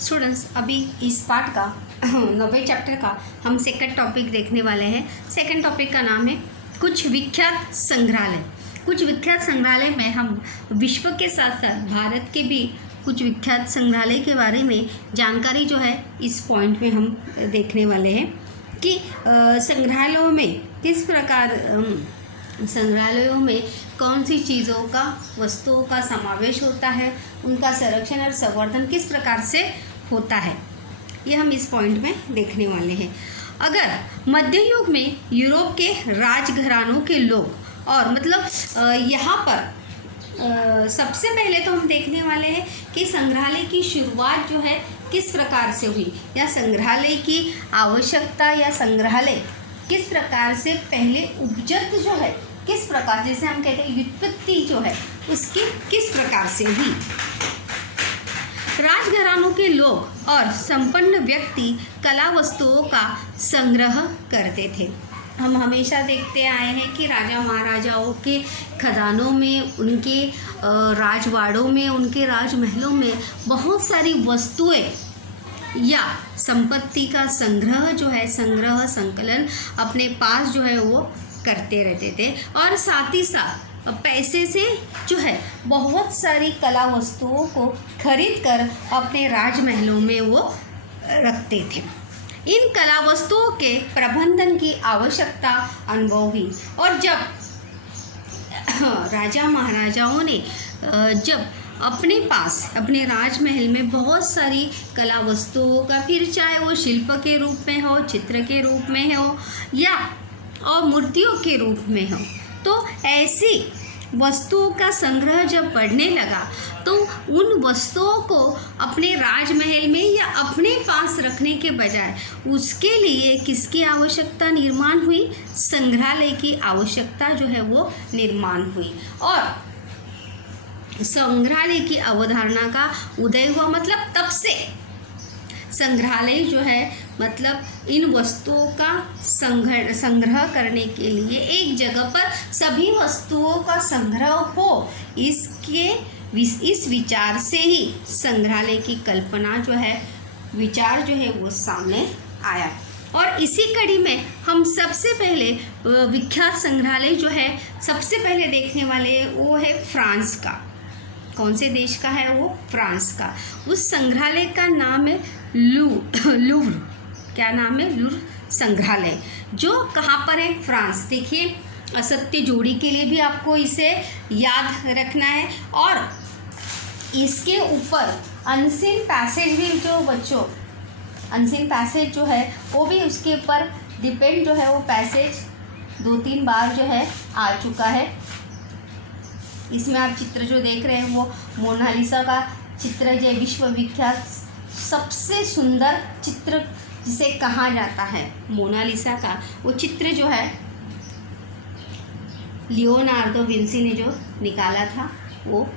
Students, अभी इस part का 9वें चैप्टर का हम सेकंड टॉपिक देखने वाले हैं। सेकंड टॉपिक का नाम है कुछ विख्यात संग्रहालय। कुछ विख्यात संग्रहालय में हम विश्व के साथ साथ भारत के भी कुछ विख्यात संग्रहालय के बारे में जानकारी जो है इस पॉइंट में हम देखने वाले हैं कि संग्रहालयों में किस प्रकार संग्रहालयों में कौन सी चीज़ों का, वस्तुओं का समावेश होता है, उनका संरक्षण और संवर्धन किस प्रकार से होता है, ये हम इस पॉइंट में देखने वाले हैं। अगर मध्य युग में यूरोप के राजघरानों के लोग और यहाँ पर सबसे पहले तो हम देखने वाले हैं कि संग्रहालय की शुरुआत जो है किस प्रकार से हुई, या संग्रहालय की आवश्यकता या संग्रहालय किस प्रकार से पहले उपजत जो है किस प्रकार, जैसे हम कहते हैं व्युत्पत्ति जो है उसकी किस प्रकार से हुई। राजघरानों के लोग और संपन्न व्यक्ति कला वस्तुओं का संग्रह करते थे। हम हमेशा देखते आए हैं कि राजा महाराजाओं के खजानों में, उनके राजवाड़ों में, उनके राजमहलों में बहुत सारी वस्तुएं या संपत्ति का संग्रह जो है, संग्रह संकलन अपने पास जो है वो करते रहते थे। और साथ ही साथ पैसे से जो है बहुत सारी कला वस्तुओं को खरीद कर अपने राजमहलों में वो रखते थे। इन कला वस्तुओं के प्रबंधन की आवश्यकता अनुभव हुई, और जब राजा महाराजाओं ने जब अपने पास अपने राजमहल में बहुत सारी कला वस्तुओं का, फिर चाहे वो शिल्प के रूप में हो, चित्र के रूप में हो या और मूर्तियों के रूप में हो, तो ऐसी वस्तुओं का संग्रह जब बढ़ने लगा तो उन वस्तुओं को अपने राजमहल में या अपने पास रखने के बजाय उसके लिए किसकी आवश्यकता निर्माण हुई, संग्रहालय की आवश्यकता जो है वो निर्माण हुई। और संग्रहालय की अवधारणा का उदय हुआ, मतलब तब से संग्रहालय जो है इन वस्तुओं का संग्रह करने के लिए एक जगह पर सभी वस्तुओं का संग्रह हो, इस विचार से ही संग्रहालय की कल्पना जो है, विचार जो है वो सामने आया। और इसी कड़ी में हम सबसे पहले विख्यात संग्रहालय जो है सबसे पहले देखने वाले वो है फ्रांस का। कौन से देश का है वो? फ्रांस का। उस संग्रहालय का नाम है लूव्र। क्या नाम है? लूव्र संग्रहालय, जो कहाँ पर है? फ्रांस। देखिए, असत्य जोड़ी के लिए भी आपको इसे याद रखना है। और इसके ऊपर अनसीन पैसेज भी, जो बच्चों अनसीन पैसेज जो है वो भी उसके ऊपर डिपेंड जो है वो पैसेज 2-3 बार जो है आ चुका है। इसमें आप चित्र जो देख रहे हैं वो मोनालिसा का चित्र, जो विश्व विख्यात सबसे सुंदर चित्र जिसे कहा जाता है मोनालिसा का, वो चित्र जो है लियोनार्डो विंसी ने जो निकाला था वो।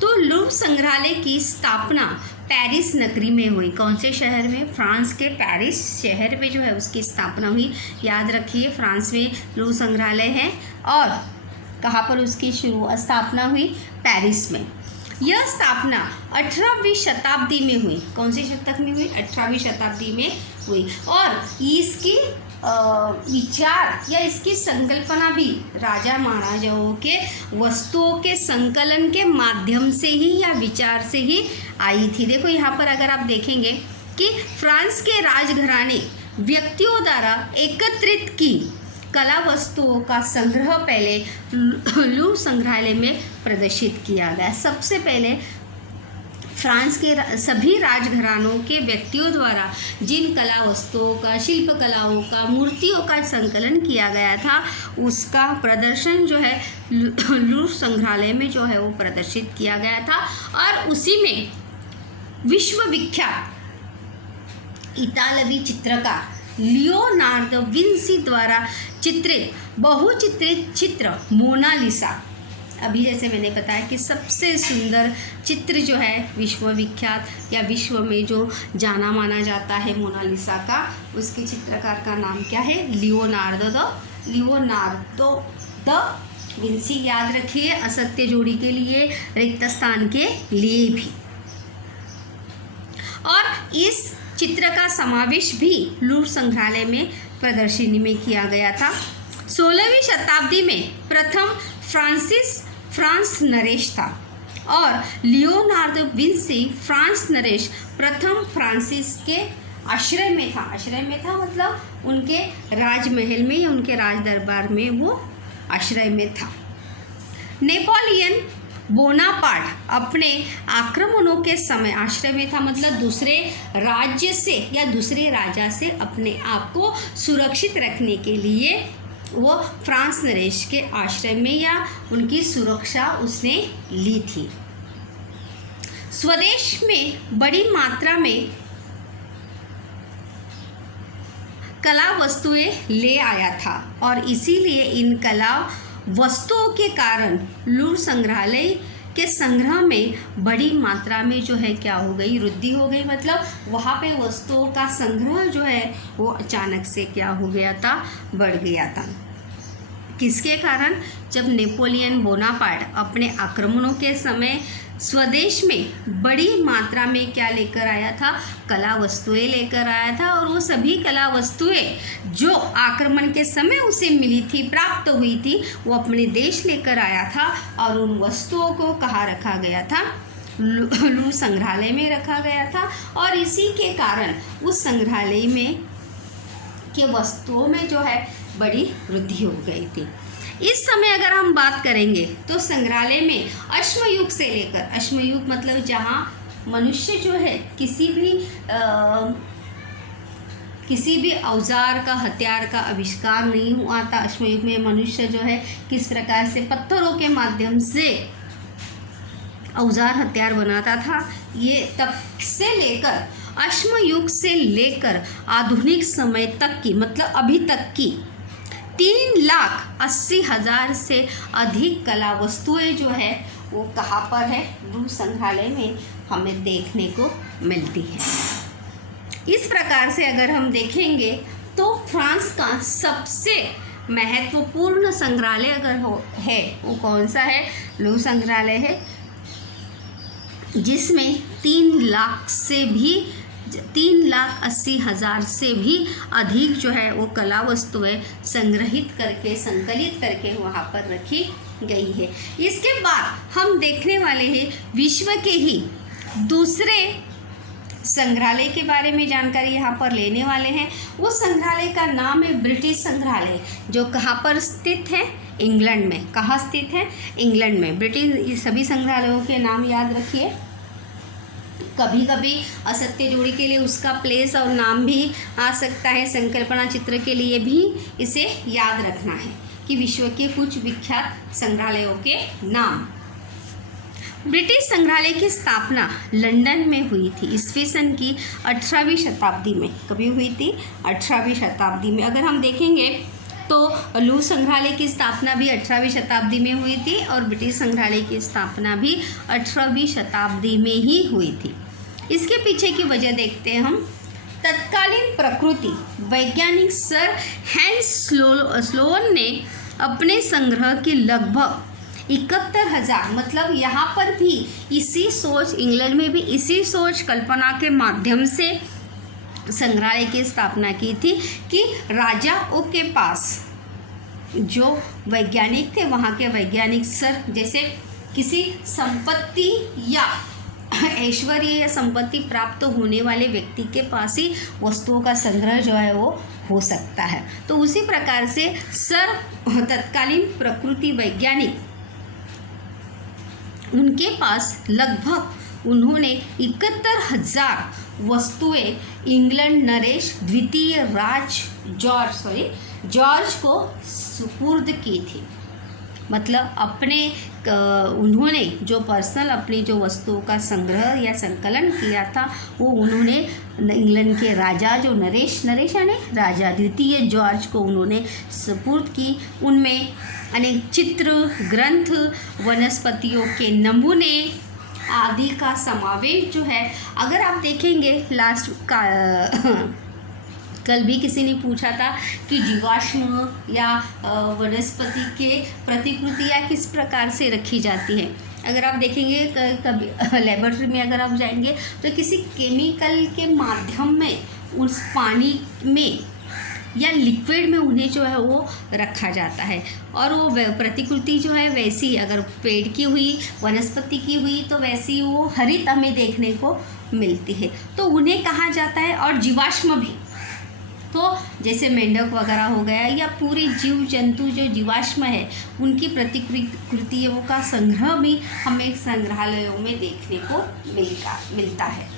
तो लूव्र संग्रहालय की स्थापना पेरिस नगरी में हुई। कौन से शहर में? फ्रांस के पेरिस शहर में जो है उसकी स्थापना हुई। याद रखिए, फ्रांस में लूव्र संग्रहालय है। और कहाँ पर उसकी स्थापना हुई? पेरिस में। यह स्थापना 18वीं शताब्दी में हुई। कौन सी शतक में हुई? 18वीं शताब्दी में हुई। और इसकी विचार या इसकी संकल्पना भी राजा महाराजाओं के वस्तुओं के संकलन के माध्यम से ही या विचार से ही आई थी। देखो यहाँ पर अगर आप देखेंगे कि फ्रांस के राजघराने व्यक्तियों द्वारा एकत्रित की कला वस्तुओं का संग्रह पहले लूव्र संग्रहालय में प्रदर्शित किया गया। सबसे पहले फ्रांस के सभी राजघरानों के व्यक्तियों द्वारा जिन कला वस्तुओं का, शिल्प कलाओं का, मूर्तियों का संकलन किया गया था, उसका प्रदर्शन जो है लूव्र संग्रहालय में जो है वो प्रदर्शित किया गया था। और उसी में विश्व विख्यात इतालवी चित्रकार लियोनार्डो विंसी द्वारा चित्रित बहुचित्रित चित्र मोनालिसा, अभी जैसे मैंने बताया कि सबसे सुंदर चित्र जो है विश्व विख्यात या विश्व में जो जाना माना जाता है मोनालिसा का, उसके चित्रकार का नाम क्या है? लियोनार्डो द विंसी याद रखिए असत्य जोड़ी के लिए, रिक्त स्थान के लिए भी। और इस चित्र का समावेश भी लूर संग्रहालय में प्रदर्शनी में किया गया था। 16वीं शताब्दी में प्रथम फ्रांस नरेश था और लियोनार्डो विंसी फ्रांस नरेश प्रथम फ्रांसिस के आश्रय में था। आश्रय में था मतलब उनके राजमहल में या उनके राज दरबार में वो आश्रय में था। नेपोलियन बोनापार्ट अपने आक्रमणों के समय आश्रय में था, मतलब दूसरे राज्य से या दूसरे राजा से अपने आप को सुरक्षित रखने के लिए वो फ्रांस नरेश के आश्रय में या उनकी सुरक्षा उसने ली थी। स्वदेश में बड़ी मात्रा में कला वस्तुएं ले आया था और इसीलिए इन कला वस्तुओं के कारण लूर संग्रहालय के संग्रह में बड़ी मात्रा में जो है क्या हो गई, वृद्धि हो गई। मतलब वहाँ पे वस्तुओं का संग्रह जो है वो अचानक से क्या हो गया था, बढ़ गया था। किसके कारण? जब नेपोलियन बोनापार्ट अपने आक्रमणों के समय स्वदेश में बड़ी मात्रा में क्या लेकर आया था, कला वस्तुएं लेकर आया था। और वो सभी कला वस्तुएं जो आक्रमण के समय उसे मिली थी, प्राप्त हुई थी, वो अपने देश लेकर आया था और उन वस्तुओं को कहाँ रखा गया था, लूर संग्रहालय में रखा गया था। और इसी के कारण उस संग्रहालय में के वस्तुओं में जो है बड़ी वृद्धि हो गई थी। इस समय अगर हम बात करेंगे तो संग्रहालय में अश्मयुग से लेकर, अश्मयुग मतलब जहाँ मनुष्य जो है किसी भी औजार का, हथियार का आविष्कार नहीं हुआ था। अश्मयुग में मनुष्य जो है किस प्रकार से पत्थरों के माध्यम से औजार हथियार बनाता था, ये तब से लेकर अश्मयुग से लेकर आधुनिक समय तक की, मतलब अभी तक की 3,80,000 से अधिक कला वस्तुएं जो है वो कहाँ पर है, लूर संग्रहालय में हमें देखने को मिलती है। इस प्रकार से अगर हम देखेंगे तो फ्रांस का सबसे महत्वपूर्ण संग्रहालय अगर है वो कौन सा है, लूर संग्रहालय है, जिसमें 3,80,000 से भी अधिक जो है वो कला वस्तुएं संग्रहित करके, संकलित करके वहाँ पर रखी गई है। इसके बाद हम देखने वाले हैं विश्व के ही दूसरे संग्रहालय के बारे में जानकारी यहाँ पर लेने वाले हैं। उस संग्रहालय का नाम है ब्रिटिश संग्रहालय, जो कहाँ पर स्थित है, इंग्लैंड में। कहाँ स्थित है? इंग्लैंड में। ब्रिटिश सभी संग्रहालयों के नाम याद रखिए। कभी कभी असत्य जोड़ी के लिए उसका प्लेस और नाम भी आ सकता है, संकल्पना चित्र के लिए भी इसे याद रखना है कि विश्व के कुछ विख्यात संग्रहालयों के नाम। ब्रिटिश संग्रहालय की स्थापना लंदन में हुई थी ईस्वी सन की 18वीं शताब्दी में। कभी हुई थी? 18वीं शताब्दी में। अगर हम देखेंगे तो लूर संग्रहालय की स्थापना भी 18वीं शताब्दी में हुई थी और ब्रिटिश संग्रहालय की स्थापना भी 18वीं शताब्दी में ही हुई थी। इसके पीछे की वजह देखते हैं हम। तत्कालीन प्रकृति वैज्ञानिक सर हैंस स्लोन ने अपने संग्रह की लगभग 71,000, मतलब यहाँ पर भी इसी सोच, इंग्लैंड में भी इसी सोच कल्पना के माध्यम से संग्रहालय की स्थापना की थी कि राजाओं के पास जो वैज्ञानिक थे, वहाँ के वैज्ञानिक सर, जैसे किसी संपत्ति या ऐश्वर्य या संपत्ति प्राप्त होने वाले व्यक्ति के पास ही वस्तुओं का संग्रह जो है वो हो सकता है। तो उसी प्रकार से सर तत्कालीन प्रकृति वैज्ञानिक, उनके पास लगभग उन्होंने 71,000 वस्तुएं इंग्लैंड नरेश द्वितीय राज जॉर्ज को सुपुर्द की थी। मतलब अपने उन्होंने जो पर्सनल अपनी जो वस्तुओं का संग्रह या संकलन किया था वो उन्होंने इंग्लैंड के राजा जो नरेश यानी राजा द्वितीय जॉर्ज को उन्होंने सुपुर्द की। उनमें अनेक चित्र, ग्रंथ, वनस्पतियों के नमूने आदि का समावेश जो है, अगर आप देखेंगे लास्ट कल भी किसी ने पूछा था कि जीवाश्म या वनस्पति के प्रतिकृतियाँ किस प्रकार से रखी जाती है। अगर आप देखेंगे कभी लेबोरेटरी में अगर आप जाएंगे तो किसी केमिकल के माध्यम में उस पानी में या लिक्विड में उन्हें जो है वो रखा जाता है, और वो प्रतिकृति जो है वैसी, अगर पेड़ की हुई, वनस्पति की हुई तो वैसी वो हरित हमें देखने को मिलती है, तो उन्हें कहा जाता है। और जीवाश्म भी, तो जैसे मेंढक वगैरह हो गया या पूरे जीव जंतु जो जीवाश्म है उनकी प्रतिकृतियों का संग्रह भी हमें संग्रहालयों में देखने को मिलता है।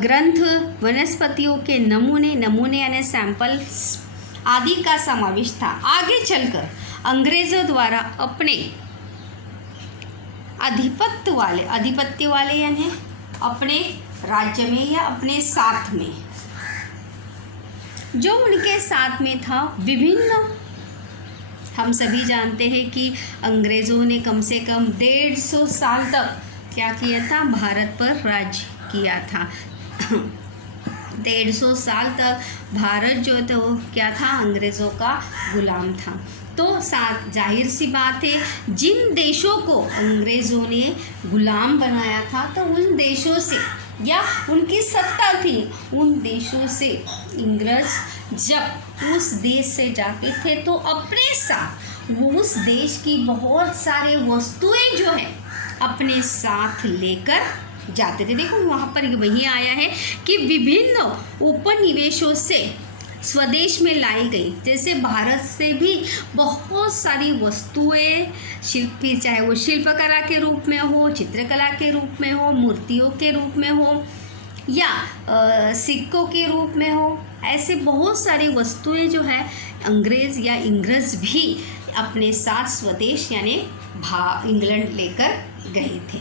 ग्रंथ वनस्पतियों के नमूने यानी सैंपल्स आदि का समावेश था। आगे चलकर अंग्रेज़ों द्वारा अपने आधिपत्य वाले यानी अपने राज्य में या अपने साथ में, जो उनके साथ में था विभिन्न, हम सभी जानते हैं कि अंग्रेज़ों ने कम से कम 150 साल तक क्या किया था, भारत पर राज किया था। 150 साल तक भारत जो था वो क्या था, अंग्रेज़ों का गुलाम था। तो जाहिर सी बात है, जिन देशों को अंग्रेज़ों ने गुलाम बनाया था तो उन देशों से या उनकी सत्ता थी, उन देशों से अंग्रेज जब उस देश से जाते थे तो अपने साथ वो उस देश की बहुत सारे वस्तुएं जो है अपने साथ लेकर जाते थे। देखो वहाँ पर वही आया है कि विभिन्न उपनिवेशों से स्वदेश में लाई गई, जैसे भारत से भी बहुत सारी वस्तुएं, शिल्पी, चाहे वो शिल्पकला के रूप में हो, चित्रकला के रूप में हो, मूर्तियों के रूप में हो या सिक्कों के रूप में हो, ऐसे बहुत सारी वस्तुएं जो है अंग्रेज़ या इंग्रज भी अपने साथ स्वदेश यानी इंग्लैंड लेकर गए थे।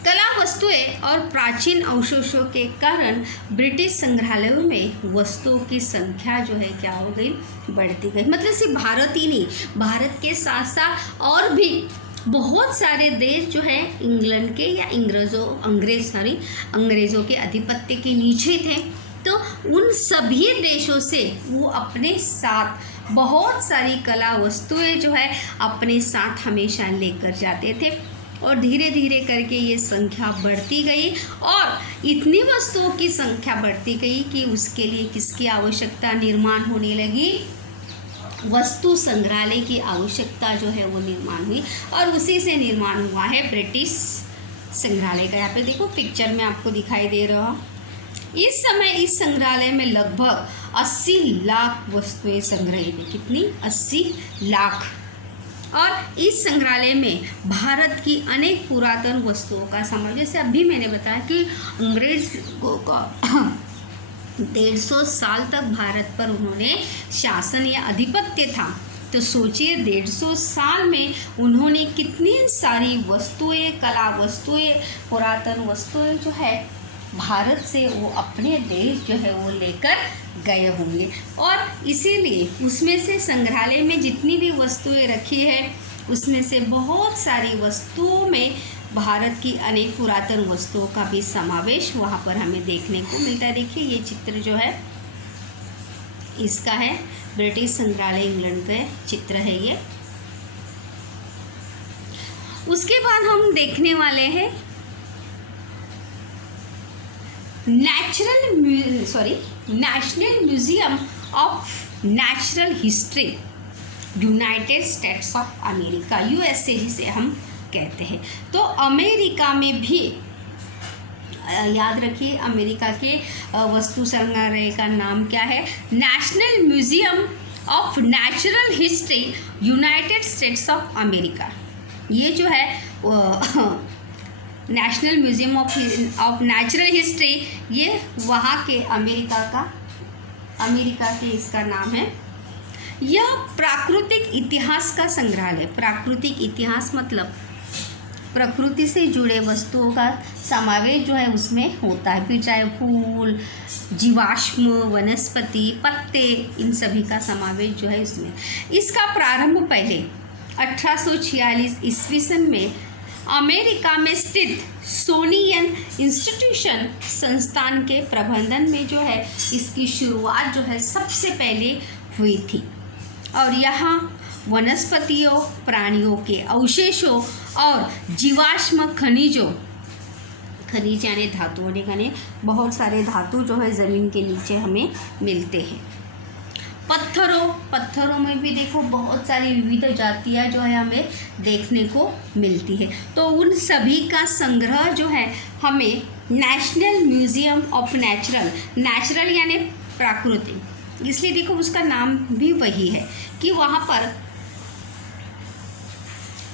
कला वस्तुएं और प्राचीन अवशेषों के कारण ब्रिटिश संग्रहालयों में वस्तुओं की संख्या जो है क्या हो गई, बढ़ती गई। मतलब सिर्फ भारत ही नहीं, भारत के साथ साथ और भी बहुत सारे देश जो है इंग्लैंड के या अंग्रेज़ों के आधिपत्य के नीचे थे, तो उन सभी देशों से वो अपने साथ बहुत सारी कला वस्तुएं जो है अपने साथ हमेशा लेकर जाते थे, और धीरे धीरे करके ये संख्या बढ़ती गई और इतनी वस्तुओं की संख्या बढ़ती गई कि उसके लिए किसकी आवश्यकता निर्माण होने लगी, वस्तु संग्रहालय की आवश्यकता जो है वो निर्माण हुई, और उसी से निर्माण हुआ है ब्रिटिश संग्रहालय का। यहाँ पे देखो पिक्चर में आपको दिखाई दे रहा। इस समय इस संग्रहालय में लगभग 80 लाख वस्तुएं संग्रहित है। कितनी? 80 लाख। और इस संग्रहालय में भारत की अनेक पुरातन वस्तुओं का समावेश, जैसे अभी मैंने बताया कि अंग्रेज का 150 साल तक भारत पर उन्होंने शासन या आधिपत्य था, तो सोचिए 150 साल में उन्होंने कितनी सारी वस्तुएं, कला वस्तुएं, पुरातन वस्तुएं जो है भारत से वो अपने देश जो है वो लेकर गए होंगे। और इसीलिए उसमें से संग्रहालय में जितनी भी वस्तुएं रखी है उसमें से बहुत सारी वस्तुओं में भारत की अनेक पुरातन वस्तुओं का भी समावेश वहाँ पर हमें देखने को मिलता है। देखिए ये चित्र जो है इसका है, ब्रिटिश संग्रहालय इंग्लैंड का चित्र है ये। उसके बाद हम देखने वाले हैं national museum of natural history United states of America, USA जिसे हम कहते हैं। तो अमेरिका में भी याद रखिए, अमेरिका के वस्तु संग्रहालय का नाम क्या है? National museum of natural history United states of America. ये जो है national museum of natural history, ये वहाँ के अमेरिका के इसका नाम है। यह प्राकृतिक इतिहास का संग्रहालय। प्राकृतिक इतिहास मतलब प्रकृति से जुड़े वस्तुओं का समावेश जो है उसमें होता है, फिर चाहे फूल, जीवाश्म, वनस्पति, पत्ते, इन सभी का समावेश जो है इसमें। इसका प्रारंभ पहले 1846 ईस्वी सन में अमेरिका में स्थित सोनियन इंस्टीट्यूशन संस्थान के प्रबंधन में जो है इसकी शुरुआत जो है सबसे पहले हुई थी। और यहाँ वनस्पतियों, प्राणियों के अवशेषों और जीवाश्म खनिज यानी धातुओं यानी बहुत सारे धातु जो है ज़मीन के नीचे हमें मिलते हैं। पत्थरों में भी देखो बहुत सारी विविध जातियाँ जो है हमें देखने को मिलती है। तो उन सभी का संग्रह जो है हमें नेशनल म्यूजियम ऑफ नेचुरल यानी प्राकृतिक, इसलिए देखो उसका नाम भी वही है कि वहाँ पर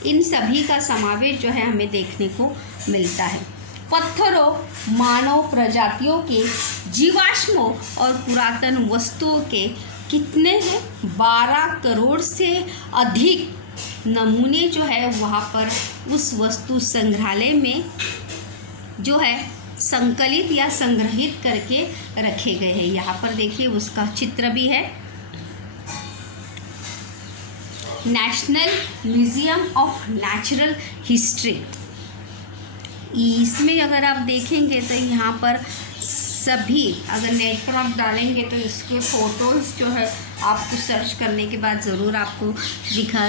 इन सभी का समावेश जो है हमें देखने को मिलता है। पत्थरों, मानव प्रजातियों के जीवाश्मों और पुरातन वस्तुओं के कितने हैं 12 करोड़ से अधिक नमूने जो है वहाँ पर उस वस्तु संग्रहालय में जो है संकलित या संग्रहित करके रखे गए हैं। यहाँ पर देखिए उसका चित्र भी है। National museum of natural history, इसमें अगर आप देखेंगे तो यहाँ पर सभी, अगर नेट पर आप डालेंगे तो इसके फ़ोटोज़ जो है आपको सर्च करने के बाद ज़रूर आपको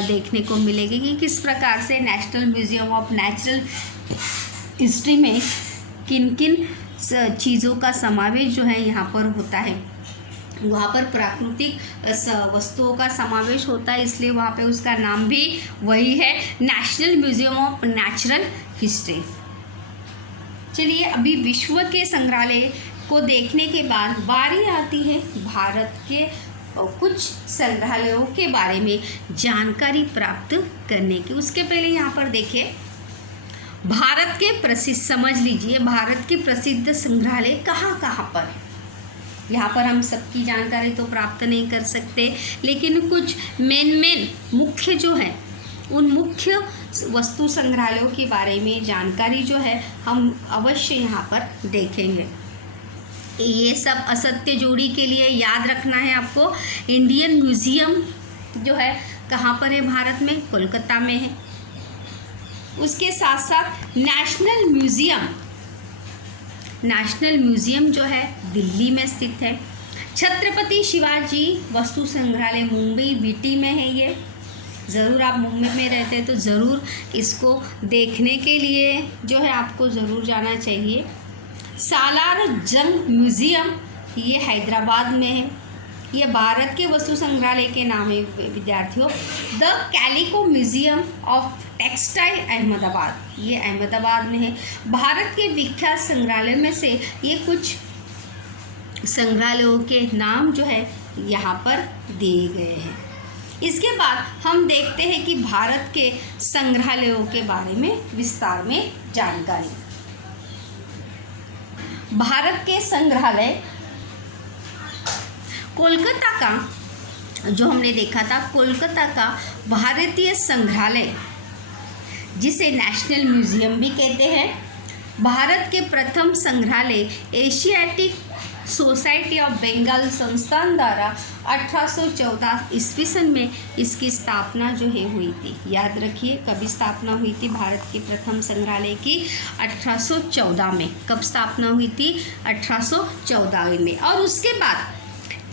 देखने को मिलेगी कि किस प्रकार से national museum of natural history में किन किन चीज़ों का समावेश जो है यहाँ पर होता है। वहाँ पर प्राकृतिक वस्तुओं का समावेश होता है, इसलिए वहाँ पे उसका नाम भी वही है, national museum of natural history. चलिए अभी विश्व के संग्रहालय को देखने के बाद बारी आती है भारत के कुछ संग्रहालयों के बारे में जानकारी प्राप्त करने की। उसके पहले यहाँ पर देखिए भारत के प्रसिद्ध, समझ लीजिए भारत के प्रसिद्ध संग्रहालय कहाँ कहाँ पर है। यहाँ पर हम सबकी जानकारी तो प्राप्त नहीं कर सकते, लेकिन कुछ मेन मुख्य जो है उन मुख्य वस्तु संग्रहालयों के बारे में जानकारी जो है हम अवश्य यहाँ पर देखेंगे। ये सब असत्य जोड़ी के लिए याद रखना है आपको। इंडियन म्यूज़ियम जो है कहाँ पर है भारत में, कोलकाता में है। उसके साथ साथ नेशनल म्यूज़ियम जो है दिल्ली में स्थित है। छत्रपति शिवाजी वस्तु संग्रहालय मुंबई वीटी में है। ये ज़रूर आप मुंबई में रहते हैं तो ज़रूर इसको देखने के लिए जो है आपको ज़रूर जाना चाहिए। सालार जंग म्यूज़ियम ये हैदराबाद में है। ये भारत के वस्तु संग्रहालय के नाम है विद्यार्थियों। The calico museum of textile Ahmedabad, ये अहमदाबाद में है। भारत के विख्यात संग्रहालय में से ये कुछ संग्रहालयों के नाम जो है यहाँ पर दिए गए हैं। इसके बाद हम देखते हैं कि भारत के संग्रहालयों के बारे में विस्तार में जानकारी। भारत के संग्रहालय कोलकाता का जो हमने देखा था, कोलकाता का भारतीय संग्रहालय जिसे नेशनल म्यूज़ियम भी कहते हैं, भारत के प्रथम संग्रहालय एशियाटिक सोसाइटी ऑफ बंगाल संस्थान द्वारा 1814 ईस्वी सन में इसकी स्थापना जो है हुई थी। याद रखिए कभी स्थापना हुई थी भारत के प्रथम संग्रहालय की, 1814 में। कब स्थापना हुई थी? 1814 में। और उसके बाद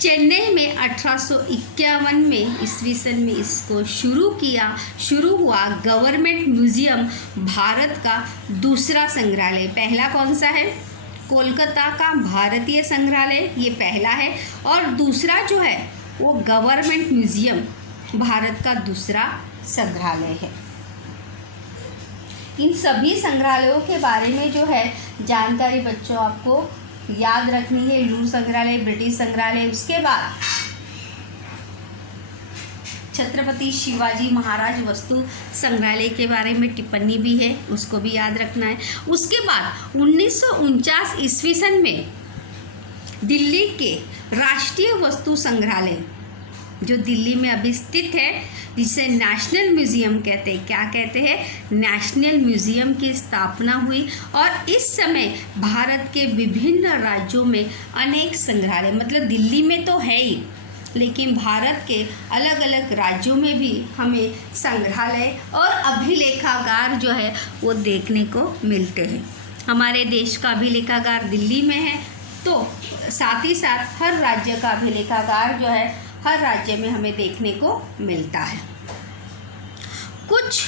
चेन्नई में 1851 में ईस्वी सन में इसको शुरू हुआ गवर्नमेंट म्यूज़ियम, भारत का दूसरा संग्रहालय। पहला कौन सा है? कोलकाता का भारतीय संग्रहालय, ये पहला है। और दूसरा जो है वो गवर्नमेंट म्यूज़ियम, भारत का दूसरा संग्रहालय है। इन सभी संग्रहालयों के बारे में जो है जानकारी बच्चों आपको याद रखनी है। लूर संग्रहालय, ब्रिटिश संग्रहालय, उसके बाद छत्रपति शिवाजी महाराज वस्तु संग्रहालय के बारे में टिप्पणी भी है, उसको भी याद रखना है। उसके बाद 1949 ईस्वी सन में दिल्ली के राष्ट्रीय वस्तु संग्रहालय जो दिल्ली में अभी स्थित है, जिसे नेशनल म्यूज़ियम कहते हैं। क्या कहते हैं? नेशनल म्यूज़ियम की स्थापना हुई। और इस समय भारत के विभिन्न राज्यों में अनेक संग्रहालय, मतलब दिल्ली में तो है ही, लेकिन भारत के अलग अलग राज्यों में भी हमें संग्रहालय और अभिलेखागार जो है वो देखने को मिलते हैं। हमारे देश का अभिलेखागार दिल्ली में है, तो साथ ही साथ हर राज्य का अभिलेखागार जो है हर राज्य में हमें देखने को मिलता है। कुछ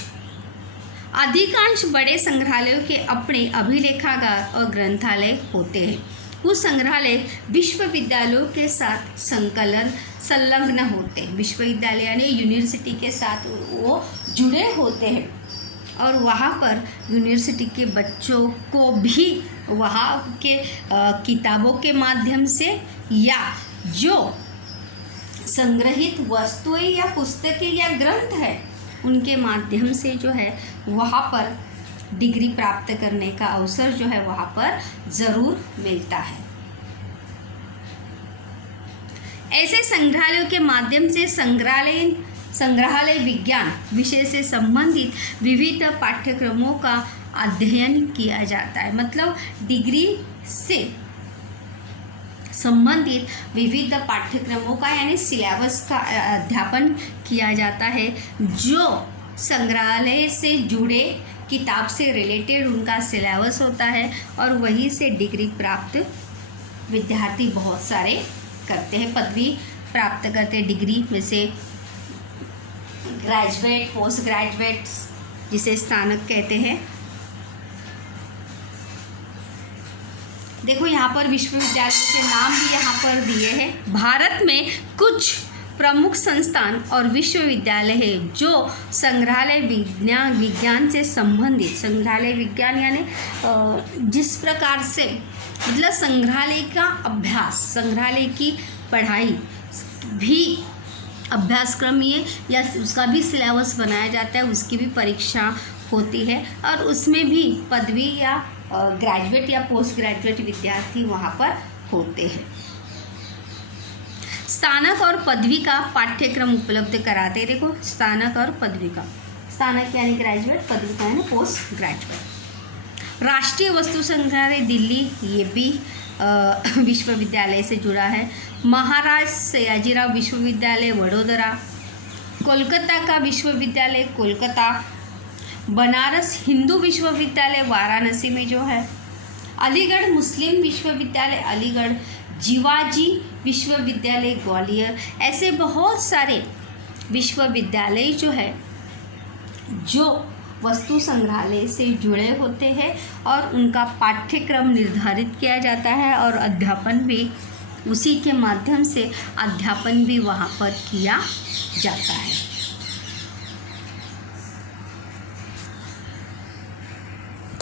अधिकांश बड़े संग्रहालयों के अपने अभिलेखागार और ग्रंथालय होते हैं। कुछ संग्रहालय विश्वविद्यालयों के साथ संलग्न होते हैं। विश्वविद्यालय यानी यूनिवर्सिटी के साथ वो जुड़े होते हैं और वहाँ पर यूनिवर्सिटी के बच्चों को भी वहाँ के किताबों के माध्यम से या जो संग्रहित वस्तुएं या पुस्तकें या ग्रंथ है उनके माध्यम से जो है वहाँ पर डिग्री प्राप्त करने का अवसर जो है वहाँ पर ज़रूर मिलता है। ऐसे संग्रहालयों के माध्यम से संग्रहालय विज्ञान विषय से संबंधित विविध पाठ्यक्रमों का अध्ययन किया जाता है। मतलब डिग्री से संबंधित विविध पाठ्यक्रमों का यानी सिलेबस का अध्यापन किया जाता है। जो संग्रहालय से जुड़े किताब से रिलेटेड उनका सिलेबस होता है और वहीं से डिग्री प्राप्त विद्यार्थी बहुत सारे करते हैं, पदवी प्राप्त करते हैं। डिग्री में से ग्रेजुएट, पोस्ट ग्रेजुएट जिसे स्नातक कहते हैं। देखो यहाँ पर विश्वविद्यालयों के नाम भी यहाँ पर दिए हैं। भारत में कुछ प्रमुख संस्थान और विश्वविद्यालय है जो संग्रहालय विज्ञान से संबंधित, संग्रहालय विज्ञान यानी जिस प्रकार से मतलब संग्रहालय का अभ्यास, संग्रहालय की पढ़ाई भी अभ्यासक्रम ये या उसका भी सिलेबस बनाया जाता है, उसकी भी परीक्षा होती है और उसमें भी पदवी या ग्रेजुएट या पोस्ट ग्रेजुएट विद्यार्थी वहाँ पर होते हैं। स्नातक और पदवी का पाठ्यक्रम उपलब्ध कराते हैं। देखो स्नातक और पदवी का, स्नातक यानी ग्रेजुएट, पदवी का यानी पोस्ट ग्रेजुएट। राष्ट्रीय वस्तु संग्रहालय दिल्ली ये भी विश्वविद्यालय से जुड़ा है। महाराज सयाजीराव विश्वविद्यालय वडोदरा, कोलकाता का विश्वविद्यालय कोलकाता, बनारस हिंदू विश्वविद्यालय वाराणसी में जो है, अलीगढ़ मुस्लिम विश्वविद्यालय अलीगढ़, जीवाजी विश्वविद्यालय ग्वालियर। ऐसे बहुत सारे विश्वविद्यालय जो है जो वस्तु संग्रहालय से जुड़े होते हैं और उनका पाठ्यक्रम निर्धारित किया जाता है और अध्यापन भी उसी के माध्यम से अध्यापन भी वहाँ पर किया जाता है।